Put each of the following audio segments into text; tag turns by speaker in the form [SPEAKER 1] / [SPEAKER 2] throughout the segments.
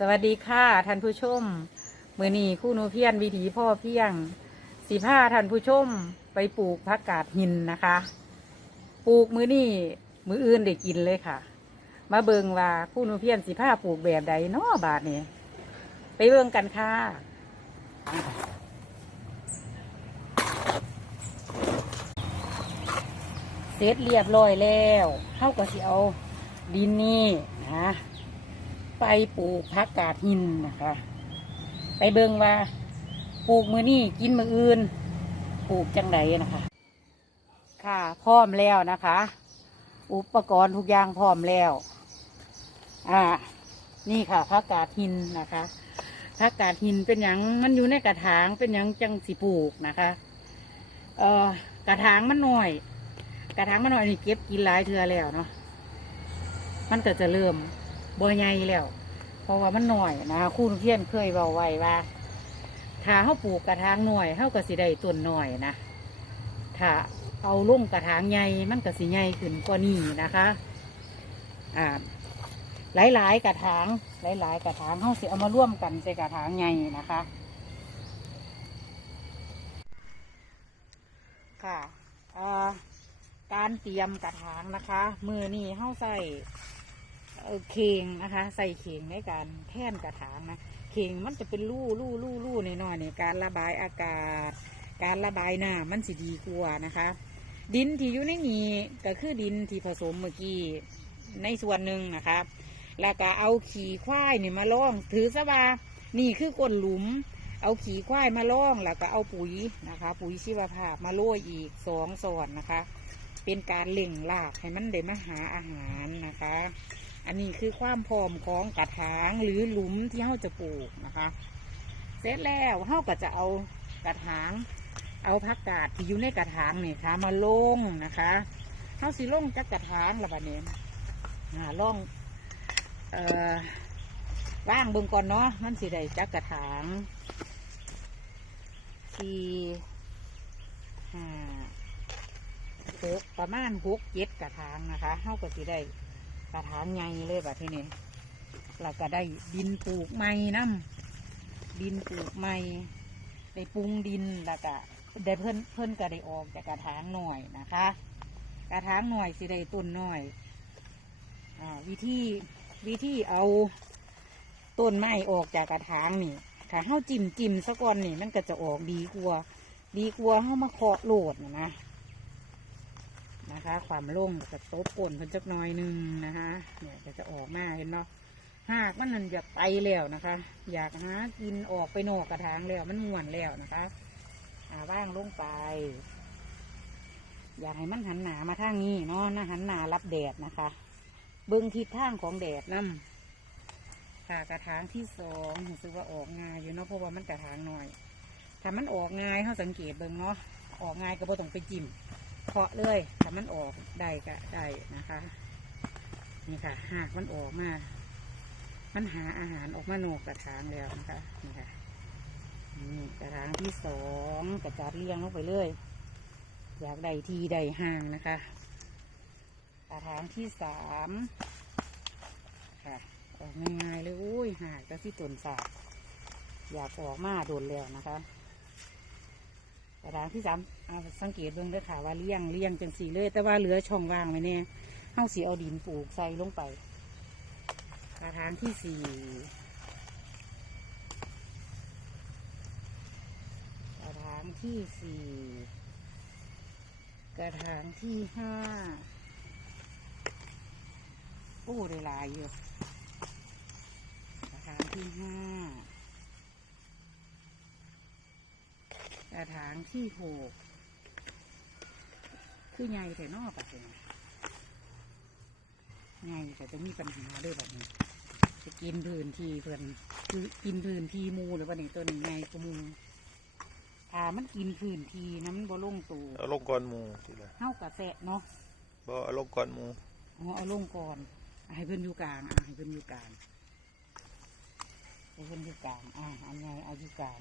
[SPEAKER 1] สวัสดีค่ะท่านผู้ชมมือนีคู่นูเพียนวิถีพ่อเพียงสีผ้าท่านผู้ชมไปปลูกผักกาดหินนะคะ ปลูกมือนี้มืออื่นได้กินเลยค่ะ มาเบิงว่าคู่นูเพียนสีผ้าปลูกแบบใดเนาะบาทนี้ไปเบิงกันค่ะเสร็จเรียบร้อยแล้วเข้าก็สิเอาดินนี่นะ ไปปลูกผักกาดหินนะคะ ไปเบิงว่าปลูกมือนี่กินมืออื่น ปลูกจังไดนะคะ ค่ะพร้อมแล้วนะคะ อุปกรณ์ทุกอย่างพร้อมแล้ว อ่า นี่ค่ะผักกาดหินนะคะผักกาดหินเป็นอย่างมันอยู่ในกระถางเป็นอย่างจังสิปลูกนะคะ เอ่อกระถางมันหน่อย กระถางมันหน่อยนี่เก็บกินหลายเทือแล้วเนาะมันก็จะเริ่ม บ่ใหญ่แล้ว เพราะว่ามันหน่อยนะคู่เพียนเคยเบาไว้ว่าถ้าเขาปลูกกระถางหน่อยเขาก็สิได้ต้นหน่อยนะถ้าเอาลุ่มกระถางใหญ่มันก็สิใหญ่ขึ้นกว่านี้นะคะอ่าหลายๆกระถางหลายๆกระถางเขาสิเอามาร่วมกันใส่กระถางใหญ่นะคะค่ะการเตรียมกระถางนะคะ มือนี่เข้าใส่ เข่งนะคะ ใส่เข่งในการแท่นกระถางนะเข่งมันจะเป็นรูรูรูรูในน้อยๆนี่การระบายอากาศ การระบายน้ำมันสิดีกว่านะคะ ดินที่อยู่ในนี้ก็คือดินที่ผสมเมื่อกี้ในส่วนหนึ่งนะคะแล้วก็เอาขี่ควายเนี่ยมาล่อง ถือซะว่านี่คือก้นหลุม เอาขี่ควายมาล่องแล้วก็เอาปุ๋ยนะคะ ปุ๋ยชีวภาพมาโรยอีกสองส่วนนะคะ เป็นการเล่งรากให้มันได้มาหาอาหารนะคะ อันนี้คือความพร้อมของกระถางหรือหลุมที่เราจะปลูกนะคะ เสร็จแล้วเราก็จะเอากระถาง เอาผักกาดที่อยู่ในกระถางนี่ค่ะ มาลงนะคะเราสิลงจากกระถางละบัดนี้อ่าลงเอ่อว่างเบิ่งก่อนเนาะมันสิได้จากกระถางสี่ห้าหกประมาณหกเจ็ดกระถางนะคะเท่ากับสิได้ กระถางใหญ่เลยแบบที่นี่เราก็ได้ดินปลูกใหม่น้ำดินปลูกใหม่ได้ปรุงดินแล้วก็ได้เพิ่นเพิ่นก็ได้ออกจากกระถางหน่อยนะคะ กระถางหน่อยสิได้ต้นหน่อยอวิธีวิธีเอาต้นไม้ออกจากกระถางนี่ถ้าเฮาจิ้มจิ้มซะก่อนนี่มันก็จะออกดีกว่า ดีกว่าเฮามาเคาะโหลดนะนะ นะคะ ความโล่งจะโต๊ะป่นเพิ่นจักน้อยหนึงนะคะเนี่ยก็จะออกมาเห็นเนาะหากมันนั่นอยากไปแล้วนะคะ อยากหากินออกไปนอกกระถางแล้วมันม่วนแล้วนะคะอ่าว่างลงไป อยากให้มันหันหนามาทางนี้เนาะนะหันหนารับแดดนะคะ เบิ้งทิศทางของแดดนํค่ะกระถางที่สองรู้สึกว่าออกง่ายอยู่เนาะเพราะว่ามันกระถางหน่อยถ้ามันออกง่ายเขาสังเกตเบิ้งเนาะออกง่ายก็บ่ต้องไปจิ้ม เคาะเลยถ้ามันออกได้ก็ได้นะคะ นี่ค่ะ หากมันออกมา มันหาอาหารออกมาโนกกระถางแล้วนะคะ นี่ค่ะ นี่กระถางที่สองกระจัดเรียงลงไปเลยอยากได้ทีใดห่างนะคะ กระถางที่สามค่ะออกง่ายๆเลยอุ้ยหากก็ที่ต้นสาบอยากออกมาโดนแล้วนะคะ กระถางที่สามเอาสังเกตเบิ่งเด้วยค่ะว่าเลี้ยงเลี้ยงจังสีเลย แต่ว่าเหลือช่องว่างไว้เนี่ยเฮาสีเอาดินปลูกใส่ลงไป กระถางที่สี่กระถางที่สี่กระถางที่ห้าโอ้ได้ลายอยู่กระถางที่ห้า กระถางที่หกคือใหญ่แต่นอกอะเองใหญ่แต่จะมีปัญหาด้วยแบบนี้จะกินพื้นที่เพื่อนคือกินพื้นที่หมูหรือว่านี่ตัวนี้ใหญ่กว่าหมูถ้ามันกินพื้นที่นะมันบ่ลงตัว
[SPEAKER 2] เอาลงก่อนหมูทีละ
[SPEAKER 1] เท่ากระแสะเนาะ
[SPEAKER 2] บ่เอาลงก่อนหมู
[SPEAKER 1] เอาเอาลงก่อนอะให้เพื่อนอยู่กลางอะให้เพื่อนอยู่กลางให้เพื่อนอยู่กลางอะเอาไงเอาอยู่กลาง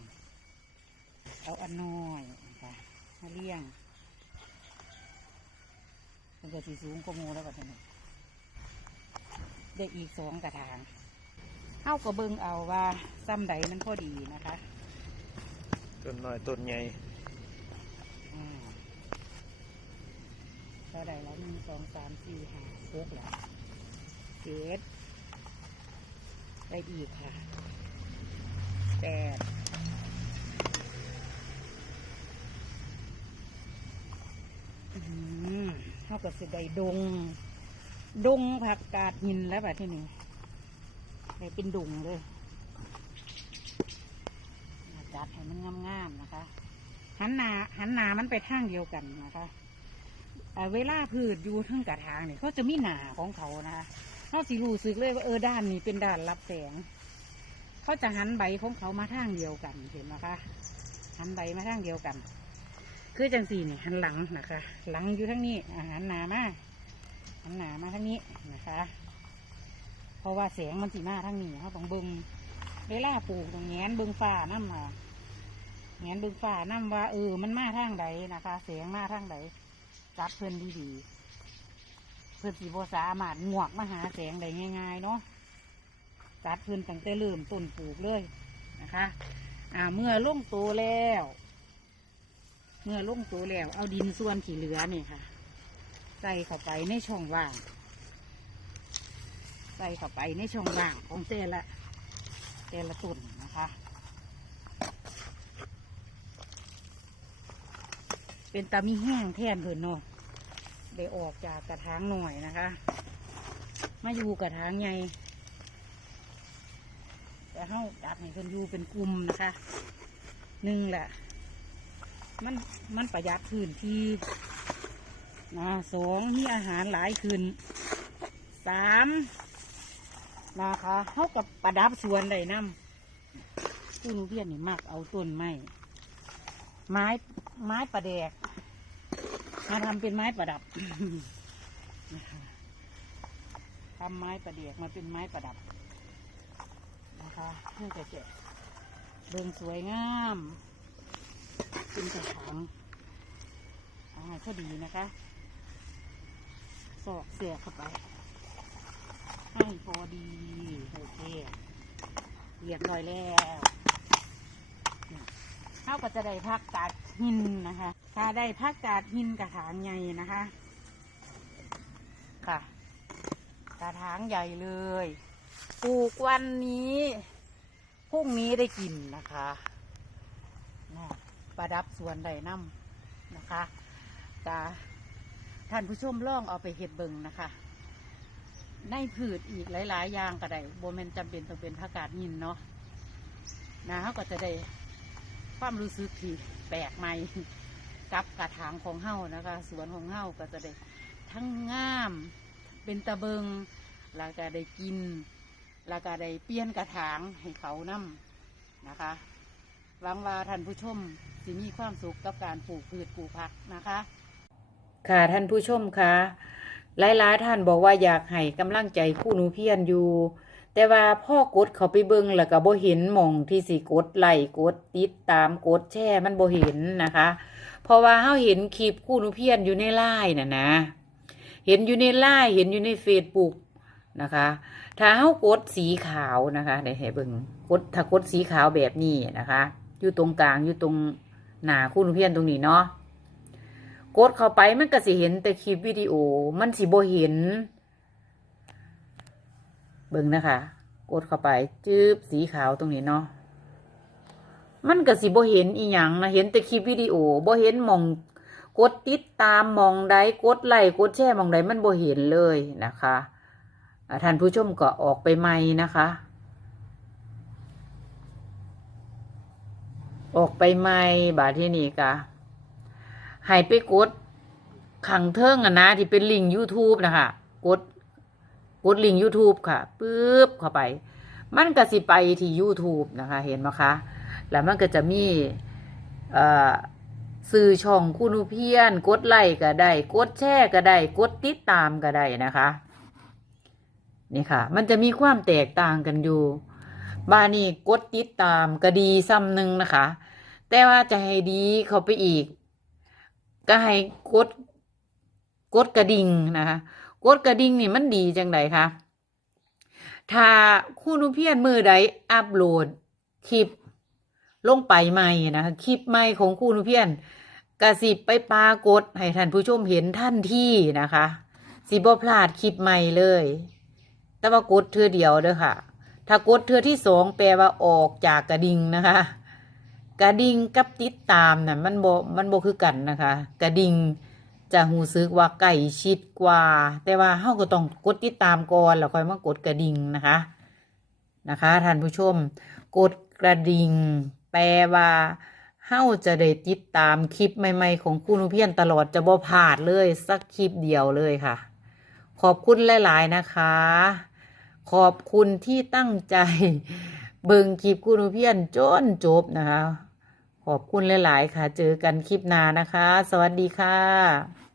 [SPEAKER 1] เอาอันน้อยนะคะมาเลี้ยงมันก็สีสูงกว่าหมูแล้วแบบนี้ได้อีกสองกระถางเฮเข้าก็เบิ่งเอาว่าซ้ำใดมันพอดีนะคะ
[SPEAKER 2] ต้นน้อยต้นใหญ่
[SPEAKER 1] อ่าเท่าใดแล้วหนึ่งสองสามสี่ห้าหกแล้วเจ็ดได้อีกค่ะแปดอืม เท่ากับสิได้ดง ดงผักกาดหินแล้วแบบที่นี่ได้เป็นดงเลยจัดให้มันงามๆนะคะหันนาหันนามันไปทางเดียวกันนะคะเเวลาพืชอยู่ทั้งกระถางเนี่ยเขาจะมีหนาของเขานะคะเขาสิรู้สึกเลยว่าเออด้านนี้เป็นด้านรับแสงเขาจะหันใบของเขามาทางเดียวกันเห็นไหมคะหันใบมาทางเดียวกัน คือจังสี่นี่หันหลังนะคะ หลังอยู่ทั้งนี้อาหันหนามาหันหนามาทางนี้นะคะ เพราะว่าแสงมันสีมาทางนี้เขาต้องเบิงเวลาปลูกตรงแงนเบิงฟ้าน้ำมาแงนเบึงฝ่าน้ำว่าเออมันมาทางใดนะคะเสียงมาทางใดจับเพื่อนดีๆเพื่อนสีโบสามารถงวกมาหาแสงได้ง่ายๆเนาะจัดเพื่อนตั้งแต่เริ่มต้นปลูกเลยนะคะ อ่าเมื่อล่งโตแล้ว เมื่อลงโตแล้ว เอาดินส่วนที่เหลือนี่ค่ะ ใส่เข้าไปในช่องว่าง ใส่เข้าไปในช่องว่างของแต่ละแต่ละต้นนะคะ เป็นตามีแห้งแท่นเพิ่นเนาะได้ออกจากกระถางหน่อยนะคะ มาอยู่กระถางใหญ่แต่เฮาจัดให้เพิ่นอยู่เป็นกลุ่มนะคะหนึ่งแหละ มันมันประหยัดพื้นที่นะสองมีอาหารหลายขึ้นสามนะคะเฮากับประดับสวนได้นํผู้นเพียนนี่มักเอาต้นไม้ไม้ไม้ประแดก มาทำเป็นไม้ประดับทำไม้ประแดกมาเป็นไม้ประดับนะคะเพื่อจะแกะเบิ่งสวยงาม เป็นกระถางเอาให้พอดีนะคะ สอกเสียเข้าไป ให้พอดี โอเคเรียบร้อยแล้วเขาก็จะได้พักกาดหินนะคะ ถ้าได้พักกาดหินกระถางใหญ่นะคะ ค่ะ กระถางใหญ่เลย ปลูกวันนี้พรุ่งนี้ได้กินนะคะ ประดับสวนไดน้ำนะคะกาท่านผู้ชมล่องเอาไปเห็ดเบิงนะคะ ในผืชอีกหลาย ๆ อย่างก็ได้โบแมนจำเป็นต้องเป็นผักกาดหินเนาะนะเขาก็จะได้ความรู้สึกที่แปลกใหม่กับกระถางของเฮานะคะ สวนของเฮาก็จะได้ทั้งงามเป็นตะเบิงแล้วก็ได้กิน แล้วก็ได้เปลี่ยนกระถางให้เขานํนะคะ หวังว่าท่านผู้ชมสิมีความสุขกับการปลูกพืชปลูกผักนะคะ ค่ะท่านผู้ชมคะหลายๆท่านบอกว่าอยากให้กำลังใจคู่หนูเพียนอยู่ แต่ว่าพ่อกดเขาไปเบิ่งแล้วก็บ่เห็นหม่องที่สิกดไลค์กดติดตามกดแชร์มันบ่เห็นนะคะ เพราะว่าเฮาเห็นคลิปคู่หนูเพียนอยู่ในไลน์น่ะนะ เห็นอยู่ในไลน์เห็นอยู่ในเฟซบุ๊กนะคะถ้าเฮากดสีขาวนะคะได้ให้เบิ่งกดถ้ากดสีขาวแบบนี้นะคะ อยู่ตรงกลางอยู่ตรงหน้าคู่นเพียนตรงนี้เนาะกดเข้าไปมันก็สิเห็นแต่คลิปวิดีโอ มันสิบ่เห็น เบิ่งนะคะ กดเข้าไปจืบสีขาวตรงนี้เนาะมันก็สิบ่เห็นอีหยังนะเห็นแต่คลิปวิดีโอบ่เห็นมองกดติดตามมองใดกดไลค์กดแชร์มองใดมันบ่เห็นเลยนะคะท่านผู้ชมก็ออกไปใหม่นะคะ ออกไปใหม่บาดที่นี่กะให้ไปกดขังเทิงอะนะที่เป็นลิงก์ YouTube นะคะกดกดลิงก์ YouTube ค่ะปึ๊บเข้าไป มันก็สิไปที่ YouTube นะคะ เห็นไหมคะ แล้วมันก็จะมีเอ่อสื่อช่องคุณูเพียน กดไลค์ก็ได้ กดแชร์ก็ได้ กดติดตามก็ได้นะคะ นี่ค่ะ มันจะมีความแตกต่างกันอยู่ บ้านี่กดติดตามก็ดีซ้ำหนึ่งนะคะ แต่ว่าจะให้ดีเขาไปอีก ก็ให้กดกดกระดิ่งนะคะกดกระดิ่งนี่มันดีจังไดคะถ้าคู่นุเพียนมือใดอัปโหลดคลิปลงไปใหม่นะคะคลิปใหม่ของคู่นุเพียนกระสิบไปปรากฏให้ท่านผู้ชมเห็นทันที่นะคะสิบ่พลาดคลิปใหม่เลย แต่ว่ากดเทือเดียวเด้อค่ะ ถ้ากดเทือที่สองแปลว่าออกจากกระดิ่งนะคะ กระดิ่งกับติดตามน่ะมันโบมันโบคือกันนะคะ กระดิ่งจะหูซึกว่าใกล้ชิดกว่า แต่ว่าเฮาก็ต้องกดติดตามก่อนแล้วค่อยมากดกระดิ่งนะคะนะคะท่านผู้ชม กดกระดิ่งแปลว่าเฮาจะได้ติดตามคลิปใหม่ ๆ ของคุณเพียนตลอดจะบ่พลาดเลยสักคลิปเดียวเลยค่ะ ขอบคุณหลาย ๆ นะคะ ขอบคุณที่ตั้งใจ เบิ่งคลิปคุณเพียนจนจบนะคะ ขอบคุณหลาย ๆ ค่ะ เจอกันคลิปหน้านะคะ สวัสดีค่ะ